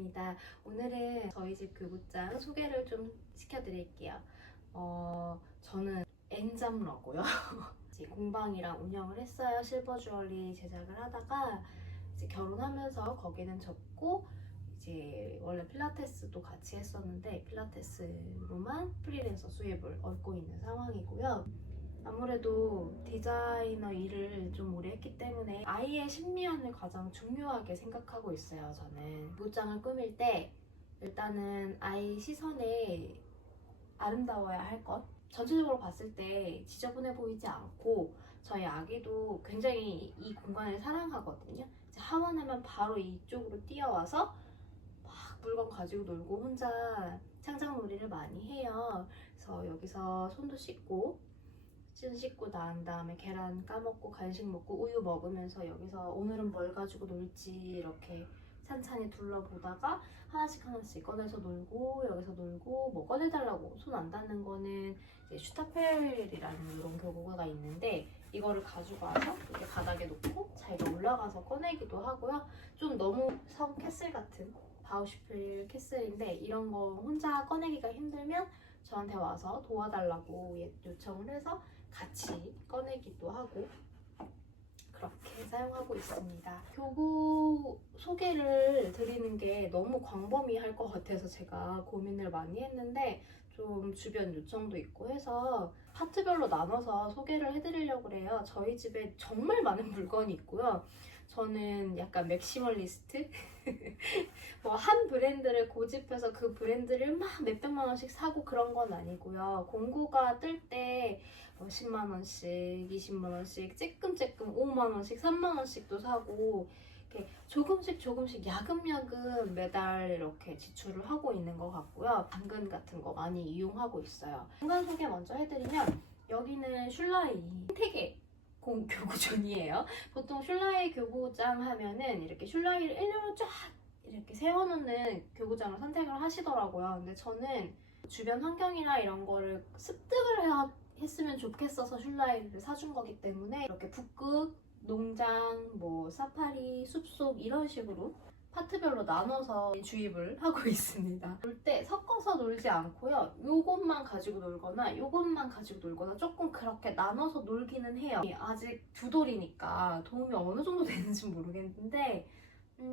반갑습니다. 오늘은 저희 집 교구장 소개를 좀 시켜드릴게요. 저는 엔잡러고요. 이제 공방이랑 운영을 했어요. 실버 주얼리 제작을 하다가 이제 결혼하면서 거기는 접고 이제 원래 필라테스도 같이 했었는데 필라테스로만 프리랜서 수입을 얻고 있는 상황이고요. 아무래도 디자이너 일을 좀 오래 했기 때문에 아이의 심미안을 가장 중요하게 생각하고 있어요. 저는 옷장을 꾸밀 때 일단은 아이 시선에 아름다워야 할 것, 전체적으로 봤을 때 지저분해 보이지 않고, 저희 아기도 굉장히 이 공간을 사랑하거든요. 이제 하원하면 바로 이쪽으로 뛰어와서 막 물건 가지고 놀고 혼자 창작놀이를 많이 해요. 그래서 여기서 손도 씻고 찌 씻고 난 다음에 계란 까먹고 간식 먹고 우유 먹으면서 여기서 오늘은 뭘 가지고 놀지 이렇게 찬찬히 둘러보다가 하나씩 꺼내서 놀고, 여기서 놀고, 뭐 꺼내달라고 손 안 닿는 거는 이제 슈타펠이라는 이런 교구가 있는데 이거를 가지고 와서 이렇게 바닥에 놓고 자기가 올라가서 꺼내기도 하고요. 좀 너무 성 캐슬 같은 바우슈필 캐슬인데 이런 거 혼자 꺼내기가 힘들면 저한테 와서 도와달라고 요청을 해서 같이 꺼내기도 하고 그렇게 사용하고 있습니다. 교구 소개를 드리는 게 너무 광범위할 것 같아서 제가 고민을 많이 했는데 좀 주변 요청도 있고 해서 파트별로 나눠서 소개를 해드리려고 해요. 저희 집에 정말 많은 물건이 있고요. 저는 약간 맥시멀리스트? 뭐 한 브랜드를 고집해서 그 브랜드를 막 몇백만 원씩 사고 그런 건 아니고요. 공구가 뜰 때 10만 원씩, 20만 원씩, 찔끔찔끔 5만 원씩, 3만 원씩도 사고 이렇게 조금씩 야금야금 매달 이렇게 지출을 하고 있는 것 같고요. 당근 같은 거 많이 이용하고 있어요. 공간 소개 먼저 해드리면 여기는 슐라이 생태계 교구존이에요. 보통 슐라이 교구장 하면은 이렇게 슐라이를 일렬로 쫙 이렇게 세워놓는 교구장을 선택을 하시더라고요. 근데 저는 주변 환경이나 이런 거를 습득을 했으면 좋겠어서 슐라이를 사준 거기 때문에 이렇게 북극, 농장, 뭐 사파리, 숲속 이런 식으로 파트별로 나눠서 주입을 하고 있습니다. 놀 때 섞어서 놀지 않고요. 요것만 가지고 놀거나 요것만 가지고 놀거나 조금 그렇게 나눠서 놀기는 해요. 아직 두 돌이니까 도움이 어느 정도 되는지 모르겠는데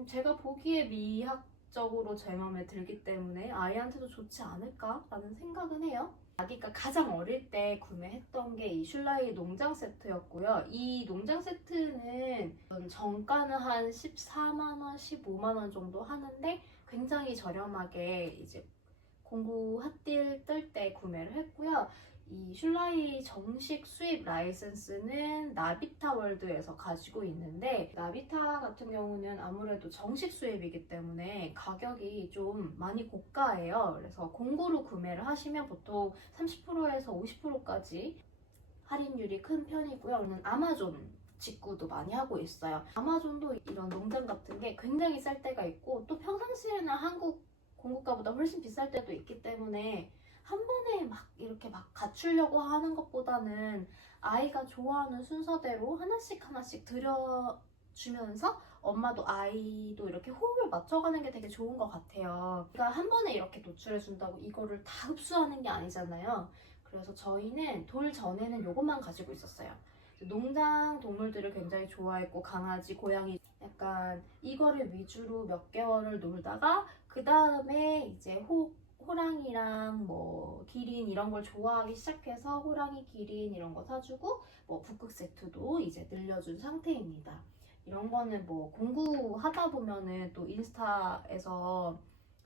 제가 보기에 미학적으로 제 마음에 들기 때문에 아이한테도 좋지 않을까라는 생각은 해요. 아기가 가장 어릴 때 구매했던 게 이 슐라이 농장 세트였고요. 이 농장 세트는 정가는 한 14만 원, 15만 원 정도 하는데 굉장히 저렴하게 이제 공구 핫딜 뜰 때 구매를 했고요. 이 슐라이 정식 수입 라이센스는 나비타 월드에서 가지고 있는데 나비타 같은 경우는 아무래도 정식 수입이기 때문에 가격이 좀 많이 고가예요. 그래서 공구로 구매를 하시면 보통 30%에서 50%까지 할인율이 큰 편이고요. 저는 아마존 직구도 많이 하고 있어요. 아마존도 이런 농장 같은 게 굉장히 쌀 때가 있고 또 평상시에는 한국 공구가보다 훨씬 비쌀 때도 있기 때문에 한 번에 막 이렇게 막 갖추려고 하는 것보다는 아이가 좋아하는 순서대로 하나씩 들여주면서 엄마도 아이도 이렇게 호흡을 맞춰가는 게 되게 좋은 것 같아요. 그러니까 한 번에 이렇게 노출해준다고 이거를 다 흡수하는 게 아니잖아요. 그래서 저희는 돌 전에는 이것만 가지고 있었어요. 농장 동물들을 굉장히 좋아했고 강아지, 고양이 약간 이거를 위주로 몇 개월을 놀다가 그 다음에 이제 호랑이랑 뭐 기린 이런 걸 좋아하기 시작해서 호랑이, 기린 이런 거 사주고 뭐 북극 세트도 이제 늘려준 상태입니다. 이런 거는 뭐 공구하다 보면은 또 인스타에서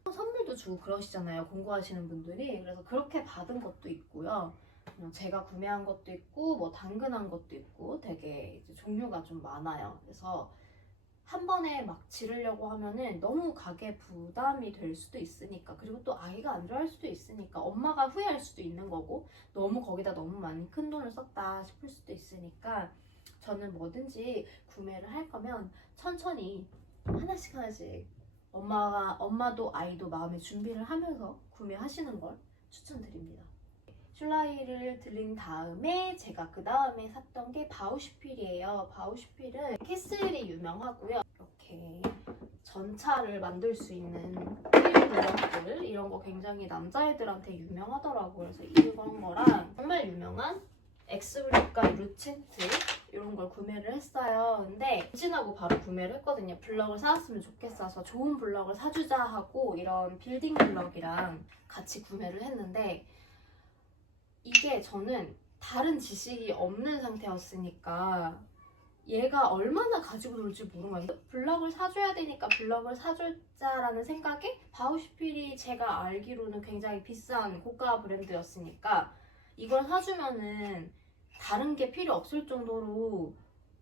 선물도 주고 그러시잖아요. 공구하시는 분들이. 그래서 그렇게 받은 것도 있고요. 제가 구매한 것도 있고 뭐 당근한 것도 있고 되게 이제 종류가 좀 많아요. 그래서 한 번에 막 지르려고 하면은 너무 가게 부담이 될 수도 있으니까, 그리고 또 아이가 안 좋아할 수도 있으니까 엄마가 후회할 수도 있는 거고 너무 거기다 너무 많이 큰 돈을 썼다 싶을 수도 있으니까 저는 뭐든지 구매를 할 거면 천천히 하나씩 엄마도 아이도 마음의 준비를 하면서 구매하시는 걸 추천드립니다. 슐라이를 들린 다음에 제가 그 다음에 샀던 게 바우슈필이에요. 바우슈필은 캐슬이 유명하고요. 이렇게 전차를 만들 수 있는 필 블럭들 이런 거 굉장히 남자애들한테 유명하더라고요. 그래서 이런 거랑 정말 유명한 엑스브릭과 루체트 이런 걸 구매를 했어요. 근데 부진하고 바로 구매를 했거든요. 블럭을 사왔으면 좋겠어서 좋은 블럭을 사주자 하고 이런 빌딩 블럭이랑 같이 구매를 했는데 이게 저는 다른 지식이 없는 상태였으니까 얘가 얼마나 가지고 놀지 모르는 거예요. 블럭을 사줘야 되니까 블럭을 사주자라는 생각에 바우슈필이 제가 알기로는 굉장히 비싼 고가 브랜드였으니까 이걸 사주면은 다른 게 필요 없을 정도로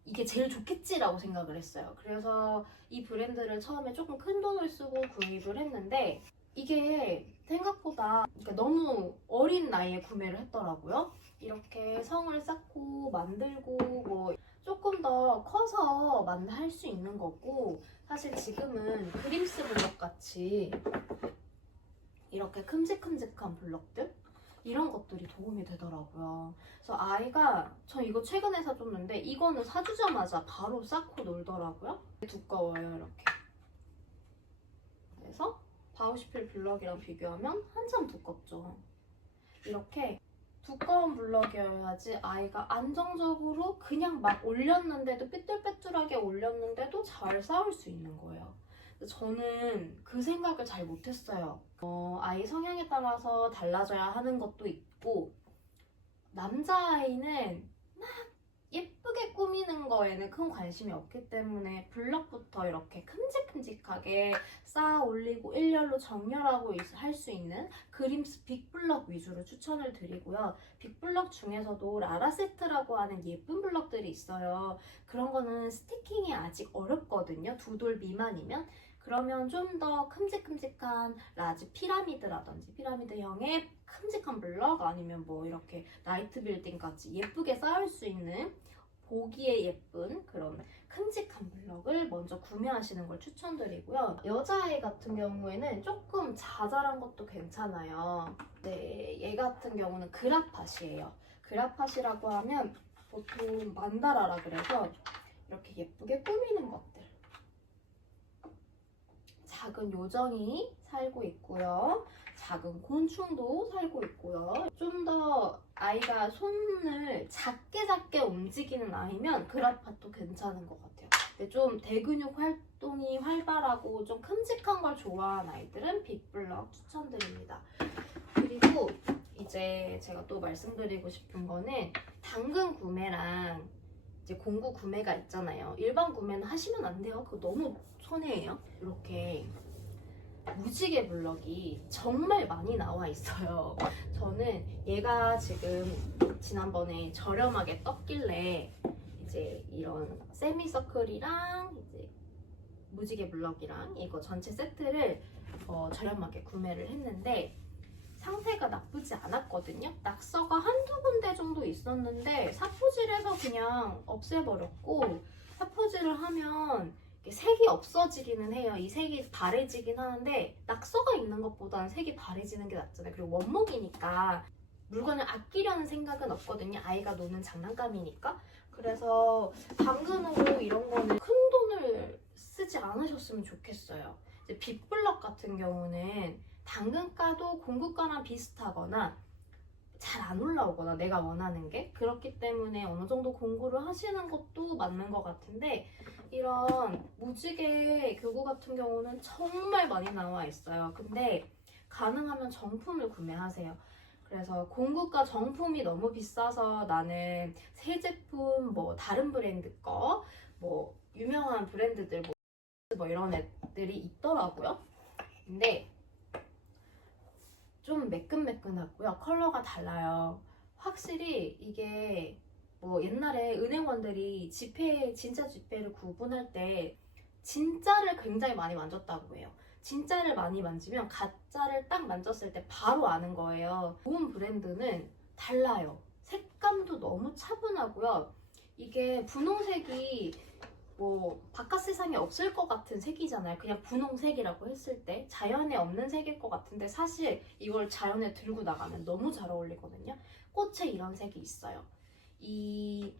이게 제일 좋겠지라고 생각을 했어요. 그래서 이 브랜드를 처음에 조금 큰 돈을 쓰고 구입을 했는데 이게 생각보다 그러니까 너무 어린 나이에 구매를 했더라고요. 이렇게 성을 쌓고 만들고 뭐 조금 더 커서 할 수 있는 거고 사실 지금은 그림스 블럭 같이 이렇게 큼직큼직한 블럭들 이런 것들이 도움이 되더라고요. 그래서 아이가 저 이거 최근에 사줬는데 이거는 사주자마자 바로 쌓고 놀더라고요. 두꺼워요 이렇게. 그래서 바우슈필 블럭이랑 비교하면 한참 두껍죠. 이렇게 두꺼운 블럭이어야지 아이가 안정적으로 그냥 막 올렸는데도 삐뚤빼뚤하게 올렸는데도 잘 쌓을 수 있는 거예요. 저는 그 생각을 잘 못했어요. 아이 성향에 따라서 달라져야 하는 것도 있고 남자아이는 막 예쁘게 꾸미는 거에는 큰 관심이 없기 때문에 블럭부터 이렇게 큼직큼직하게 쌓아 올리고 일렬로 정렬하고 할 수 있는 그림스 빅블럭 위주로 추천을 드리고요. 빅블럭 중에서도 라라세트라고 하는 예쁜 블럭들이 있어요. 그런 거는 스티킹이 아직 어렵거든요. 2돌 미만이면. 그러면 좀 더 큼직큼직한 라지 피라미드라든지 피라미드형의 큼직한 블럭 아니면 뭐 이렇게 나이트 빌딩까지 예쁘게 쌓을 수 있는 보기에 예쁜 그런 큼직한 블럭을 먼저 구매하시는 걸 추천드리고요. 여자아이 같은 경우에는 조금 자잘한 것도 괜찮아요. 네, 얘 같은 경우는 그라팟이에요. 그라팟이라고 하면 보통 만다라라 그래서 이렇게 예쁘게 꾸미는 것들. 작은 요정이 살고 있고요. 작은 곤충도 살고 있고요. 좀 더 아이가 손을 작게 움직이는 아이면 그라팟도 괜찮은 것 같아요. 근데 좀 대근육 활동이 활발하고 좀 큼직한 걸 좋아하는 아이들은 빅블럭 추천드립니다. 그리고 이제 제가 또 말씀드리고 싶은 거는 당근 구매랑 이제 공구 구매가 있잖아요. 일반 구매는 하시면 안 돼요. 그거 너무 손해예요. 이렇게 무지개 블럭이 정말 많이 나와 있어요. 저는 얘가 지금 지난번에 저렴하게 떴길래 이제 이런 세미서클이랑 이제 무지개 블럭이랑 이거 전체 세트를 저렴하게 구매를 했는데 상태가 나쁘지 않았거든요. 낙서가 한두 군데 정도 있었는데 사포질해서 그냥 없애버렸고 사포질을 하면 색이 없어지기는 해요. 이 색이 바래지긴 하는데 낙서가 있는 것보다는 색이 바래지는 게 낫잖아요. 그리고 원목이니까 물건을 아끼려는 생각은 없거든요. 아이가 노는 장난감이니까. 그래서 당근으로 이런 거는 큰 돈을 쓰지 않으셨으면 좋겠어요. 이제 빅블럭 같은 경우는 당근가도 공구가랑 비슷하거나 잘 안 올라오거나 내가 원하는 게 그렇기 때문에 어느 정도 공구를 하시는 것도 맞는 것 같은데 이런 무지개 교구 같은 경우는 정말 많이 나와 있어요. 근데 가능하면 정품을 구매하세요. 그래서 공구가 정품이 너무 비싸서 나는 새 제품 뭐 다른 브랜드 거 뭐 유명한 브랜드들 뭐 이런 애들이 있더라고요. 근데 좀 매끈매끈하고요. 컬러가 달라요. 확실히 이게 뭐 옛날에 은행원들이 지폐, 진짜 지폐를 구분할 때 진짜를 굉장히 많이 만졌다고 해요. 진짜를 많이 만지면 가짜를 딱 만졌을 때 바로 아는 거예요. 좋은 브랜드는 달라요. 색감도 너무 차분하고요. 이게 분홍색이 뭐 바깥 세상에 없을 것 같은 색이잖아요. 그냥 분홍색이라고 했을 때 자연에 없는 색일 것 같은데 사실 이걸 자연에 들고 나가면 너무 잘 어울리거든요. 꽃에 이런 색이 있어요. 이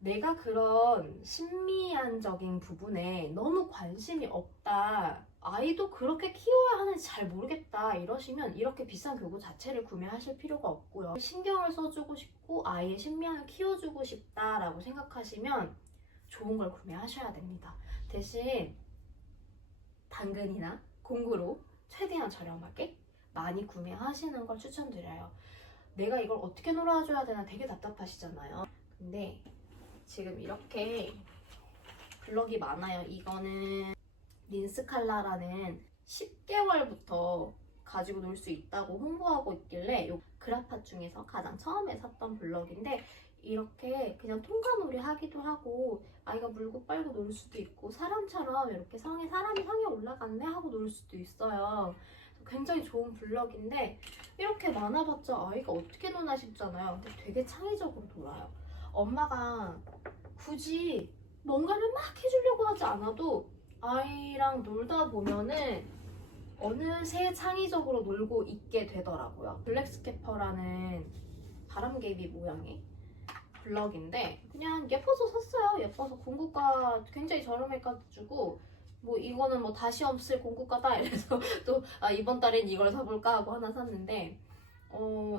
내가 그런 심미안적인 부분에 너무 관심이 없다, 아이도 그렇게 키워야 하는지 잘 모르겠다 이러시면 이렇게 비싼 교구 자체를 구매하실 필요가 없고요. 신경을 써주고 싶고 아이의 심미안을 키워주고 싶다라고 생각하시면 좋은 걸 구매하셔야 됩니다. 대신 당근이나 공구로 최대한 저렴하게 많이 구매하시는 걸 추천드려요. 내가 이걸 어떻게 놀아줘야 되나 되게 답답하시잖아요. 근데 지금 이렇게 블럭이 많아요. 이거는 린스칼라라는 10개월부터 가지고 놀 수 있다고 홍보하고 있길래 요 그라팟 중에서 가장 처음에 샀던 블럭인데, 이렇게 그냥 통과놀이 하기도 하고 아이가 물고 빨고 놀 수도 있고 사람처럼 이렇게 사람이 성에 올라갔네 하고 놀 수도 있어요. 굉장히 좋은 블럭인데 이렇게 많아봤자 아이가 어떻게 노나 싶잖아요. 근데 되게 창의적으로 놀아요. 엄마가 굳이 뭔가를 막 해주려고 하지 않아도 아이랑 놀다 보면은 어느새 창의적으로 놀고 있게 되더라고요. 블랙스캐퍼라는 바람개비 모양의 블럭인데 그냥 예뻐서 샀어요. 예뻐서 공구가 굉장히 저렴해가지고 뭐 이거는 뭐 다시 없을 공구가다 이래서 또 이번 달엔 이걸 사볼까 하고 하나 샀는데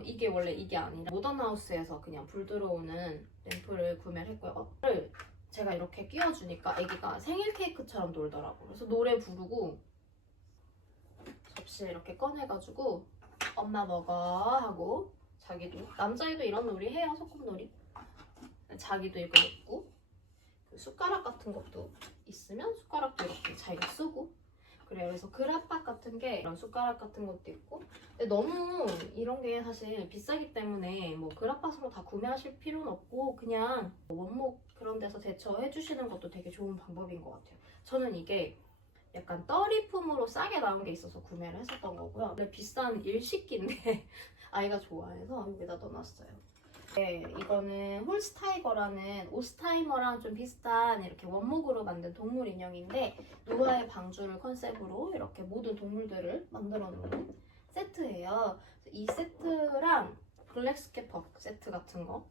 이게 원래 이게 아니라 모던하우스에서 그냥 불 들어오는 램프를 구매를 했고요. 제가 이렇게 끼워주니까 아기가 생일 케이크처럼 놀더라고요. 그래서 노래 부르고 접시 이렇게 꺼내가지고 엄마 먹어 하고, 자기도 남자애도 이런 놀이 해요. 소꿉놀이. 자기도 이거 먹고, 숟가락 같은 것도 있으면 숟가락도 이렇게 자기가 쓰고 그래요. 그래서 그라팟 같은 게 이런 숟가락 같은 것도 있고, 근데 너무 이런 게 사실 비싸기 때문에 뭐 그라팟으로 다 구매하실 필요는 없고 그냥 원목 그런 데서 대처해 주시는 것도 되게 좋은 방법인 것 같아요. 저는 이게 약간 떨이품으로 싸게 나온 게 있어서 구매를 했었던 거고요. 근데 비싼 일식기인데 아이가 좋아해서 여기다 넣어놨어요. 네, 이거는 홀스타이거라는 오스타이머랑 좀 비슷한 이렇게 원목으로 만든 동물 인형인데, 노아의 방주를 컨셉으로 이렇게 모든 동물들을 만들어 놓은 세트예요. 이 세트랑 블랙스캐퍼 세트 같은 거,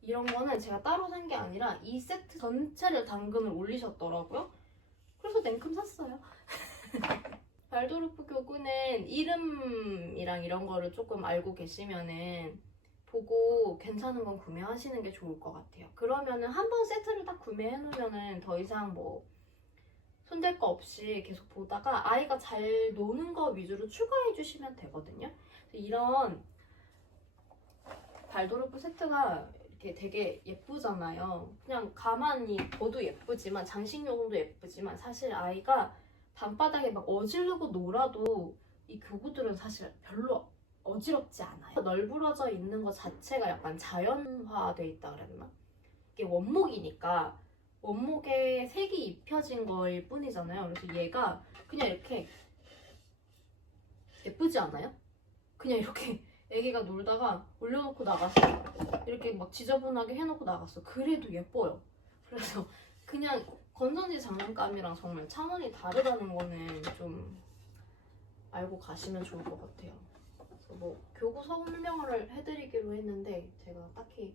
이런 거는 제가 따로 산 게 아니라 이 세트 전체를 당근을 올리셨더라고요. 그래서 냉큼 샀어요. 발도르프 교구는 이름이랑 이런 거를 조금 알고 계시면은 보고 괜찮은 건 구매하시는 게 좋을 것 같아요. 그러면은 한 번 세트를 딱 구매해 놓으면은 더 이상 뭐 손댈 거 없이 계속 보다가 아이가 잘 노는 거 위주로 추가해 주시면 되거든요. 이런 발도르프 세트가 이렇게 되게 예쁘잖아요. 그냥 가만히 봐도 예쁘지만, 장식용도 예쁘지만, 사실 아이가 방바닥에 막 어지르고 놀아도 이 교구들은 사실 별로 어지럽지 않아요. 널브러져 있는 것 자체가 약간 자연화돼 있다 그랬나? 이게 원목이니까 원목에 색이 입혀진 거일 뿐이잖아요. 그래서 얘가 그냥 이렇게 예쁘지 않아요? 그냥 이렇게 애기가 놀다가 올려놓고 나갔어. 이렇게 막 지저분하게 해놓고 나갔어. 그래도 예뻐요. 그래서 그냥 건전지 장난감이랑 정말 차원이 다르다는 거는 좀 알고 가시면 좋을 것 같아요. 그래서 뭐 교구 설명을 해드리기로 했는데 제가 딱히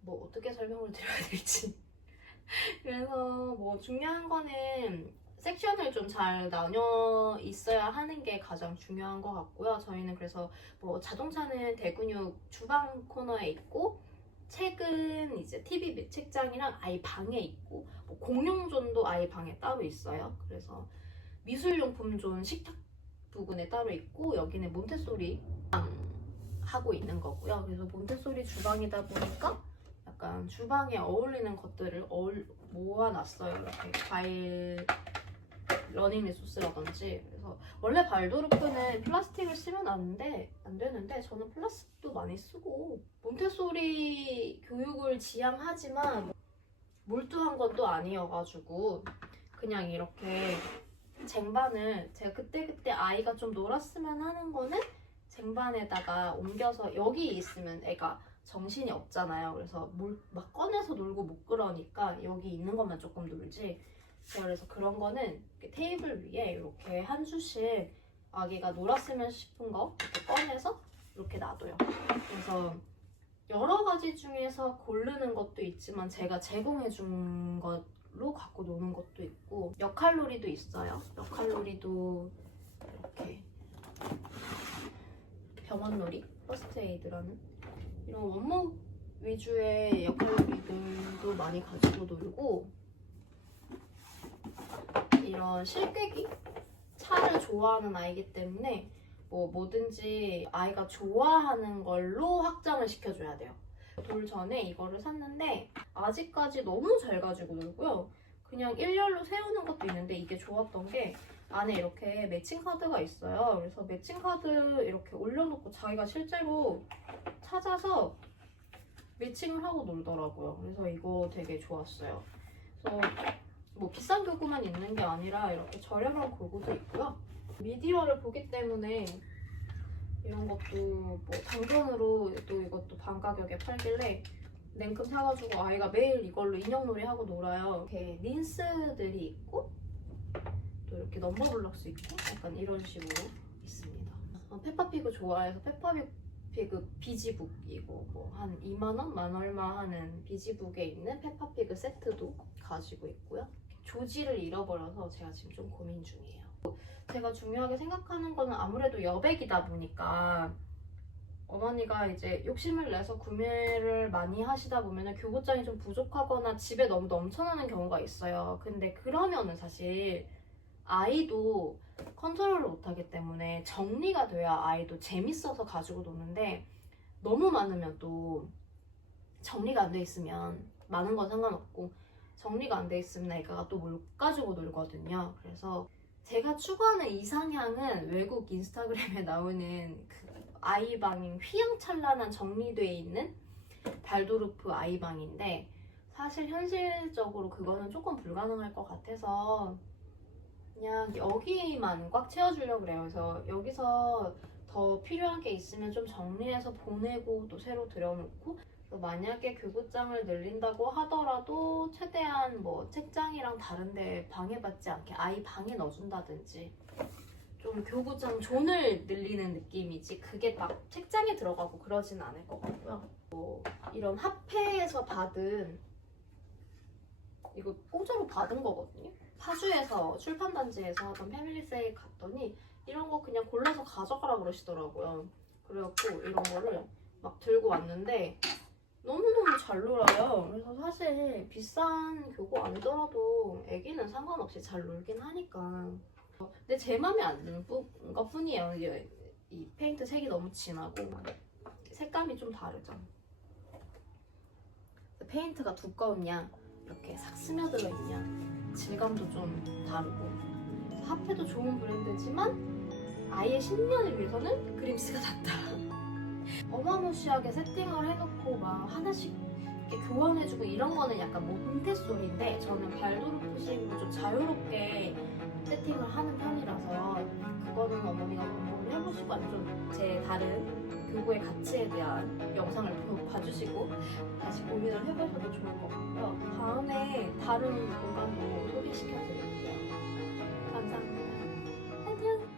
뭐 어떻게 설명을 드려야 될지 그래서 뭐 중요한 거는 섹션을 좀 잘 나뉘어 있어야 하는 게 가장 중요한 것 같고요. 저희는 그래서 뭐 자동차는 대근육 주방 코너에 있고, 책은 이제 TV 및 책장이랑 아이 방에 있고, 뭐 공용존도 아이 방에 따로 있어요. 그래서 미술용품 존 식탁 부분에 따로 있고, 여기는 몬테소리 하고 있는 거고요. 그래서 몬테소리 주방이다 보니까 약간 주방에 어울리는 것들을 모아놨어요. 이렇게 과일 러닝 리소스라든지. 그래서 원래 발도르프는 플라스틱을 쓰면 안 되는데 저는 플라스틱도 많이 쓰고, 몬테소리 교육을 지향하지만 몰두한 건 또 아니어가지고 그냥 이렇게 쟁반을 제가 그때그때 아이가 좀 놀았으면 하는 거는 쟁반에다가 옮겨서, 여기 있으면 애가 정신이 없잖아요. 그래서 막 꺼내서 놀고 못 그러니까 여기 있는 것만 조금 놀지. 그래서 그런 거는 테이블 위에 이렇게 한 주씩 아기가 놀았으면 싶은 거 이렇게 꺼내서 이렇게 놔둬요. 그래서 여러 가지 중에서 고르는 것도 있지만 제가 제공해 준 걸로 갖고 노는 것도 있고 역할놀이도 있어요. 역할놀이도 이렇게 병원놀이, 퍼스트에이드라는 이런 원목 위주의 역할놀이들도 많이 가지고 놀고 이런 실외기? 차를 좋아하는 아이기 때문에 뭐든지 아이가 좋아하는 걸로 확장을 시켜줘야 돼요. 돌 전에 이거를 샀는데 아직까지 너무 잘 가지고 놀고요. 그냥 일렬로 세우는 것도 있는데 이게 좋았던 게 안에 이렇게 매칭 카드가 있어요. 그래서 매칭 카드 이렇게 올려놓고 자기가 실제로 찾아서 매칭을 하고 놀더라고요. 그래서 이거 되게 좋았어요. 그래서 뭐 비싼 교구만 있는 게 아니라 이렇게 저렴한 교구도 있고요. 미디어를 보기 때문에 이런 것도 뭐 당근으로 또 이것도 반 가격에 팔길래 냉큼 사가지고 아이가 매일 이걸로 인형놀이 하고 놀아요. 이렇게 린스들이 있고 또 이렇게 넘버블럭스 있고 약간 이런 식으로 있습니다. 페파피그 좋아해서 페파피그 비지북이고 뭐 한 2만원? 만 얼마 하는 비지북에 있는 페파피그 세트도 가지고 있고요. 조지를 잃어버려서 제가 지금 좀 고민 중이에요. 제가 중요하게 생각하는 거는 아무래도 여백이다 보니까 어머니가 이제 욕심을 내서 구매를 많이 하시다 보면 교구장이 좀 부족하거나 집에 너무 넘쳐나는 경우가 있어요. 근데 그러면은 사실 아이도 컨트롤을 못하기 때문에 정리가 돼야 아이도 재밌어서 가지고 노는데 너무 많으면 또 정리가 안 돼 있으면 많은 건 상관없고 정리가 안 돼 있으면 애가 또 못 가지고 놀거든요. 그래서 제가 추구하는 이상향은 외국 인스타그램에 나오는 그 아이방인 휘황찬란한 정리되어 있는 발도르프 아이방인데 사실 현실적으로 그거는 조금 불가능할 것 같아서 그냥 여기만 꽉 채워주려고 그래요. 그래서 여기서 더 필요한 게 있으면 좀 정리해서 보내고 또 새로 들여놓고 만약에 교구장을 늘린다고 하더라도 최대한 뭐 책장이랑 다른데 방해받지 않게 아이 방에 넣어준다든지 좀 교구장 존을 늘리는 느낌이지 그게 막 책장에 들어가고 그러진 않을 것 같고요. 뭐 이런 화폐에서 받은 이거 공짜로 받은 거거든요. 파주에서 출판단지에서 하던 패밀리세일 갔더니 이런 거 그냥 골라서 가져가라 그러시더라고요. 그래갖고 이런 거를 막 들고 왔는데 너무너무 잘 놀아요. 그래서 사실 비싼 교구 아니더라도 애기는 상관없이 잘 놀긴 하니까. 근데 제 맘에 안 드는 것 뿐이에요. 이 페인트 색이 너무 진하고 색감이 좀 다르죠. 페인트가 두꺼우냐 이렇게 싹 스며들어 있냐 질감도 좀 다르고 화폐도 좋은 브랜드지만 아이의 신년을 위해서는 그림스가 낫다. 어마무시하게 세팅을 해놓고 막 하나씩 이렇게 교환해주고 이런 거는 약간 몬테소리인데 저는 발도르프식으로 좀 자유롭게 세팅을 하는 편이라서 그거는 어머니가 공부를 해보시고 아니면 제 다른 교구의 가치에 대한 영상을 봐주시고 다시 고민을 해보셔도 좋을 것 같고요. 다음에 다른 공간도 소개시켜드릴게요. 감사합니다. 안녕!